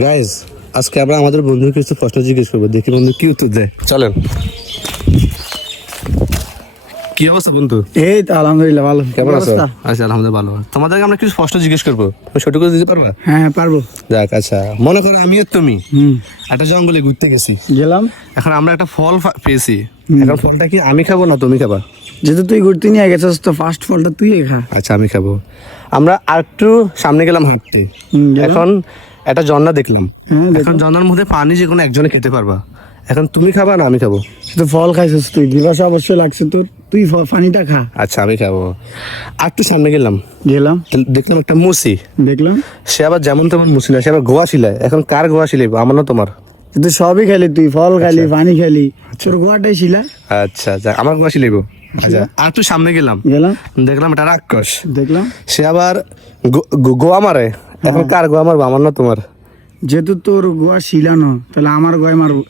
Guys আজকে আমরা আমাদের বন্ধুকে কিছু প্রশ্ন জিজ্ঞেস করবো, দেখি বন্ধু কি উত্তর দেয়। চলেন। কি অবস্থা বন্ধু? এই তো আলহামদুলিল্লাহ ভালো। কেমন আছো? অবস্থা? আচ্ছা আলহামদুলিল্লাহ ভালো। তোমাদেরকে আমরা কিছু প্রশ্ন জিজ্ঞেস করবো, তুমি সঠিক করে দিতে পারবা? হ্যাঁ পারবো। যাক, আচ্ছা মনে করো আমি আর তুমি একটা জঙ্গলে ঘুরতে গেছি, গেলাম। এখন আমরা একটা ফল পেয়েছি। এখন ফলটা কি আমি খাবো না তুমি খাবা? যেহেতু তুই ঘুরতে নিয়ে গেছিস তো ফার্স্ট ফলটা তুই খা। আচ্ছা আমি খাবো। আমরা আরেকটু সামনে গেলাম হাঁটতে, গেলাম। এখন একটা ঝর্ণা দেখলাম। হ্যাঁ, দেখলাম। এখন ঝর্ণার মধ্যে পানি যে কোনো একজনে খেতে পারবা, এখন তুমি খাবা না আমি খাবো? তো ফল খাইছিস তুই, দিবসা অবশ্যই লাগছে তোর, তুই পানিটা খা। আচ্ছা আমি খাবো। আর একটু সামনে গেলাম, গেলাম, দেখলাম একটা মুসি। দেখলাম। সে আবার যেমন তেমন মুসি না, সে আবার গোয়া শিলায়। এখন কার গোয়া শিলাইবো, আমার না তোমার? তুই সবই খাইলি, তুই ফল খাইলি, পানি খাইলি, তোর গোয়াটাই ছিল। আচ্ছা যাক, আমার গোয়া শিলাইবো। আচ্ছা আর একটু সামনে গেলাম, গেলাম, দেখলাম একটা রাক্ষস। দেখলাম। সে আবার গোয়া মারে। এখন কার গোয়া মারবো, আমার না তোমার? যেহেতু তোর গোয়া শিলানো, তাহলে আমার গোয়া মারবো।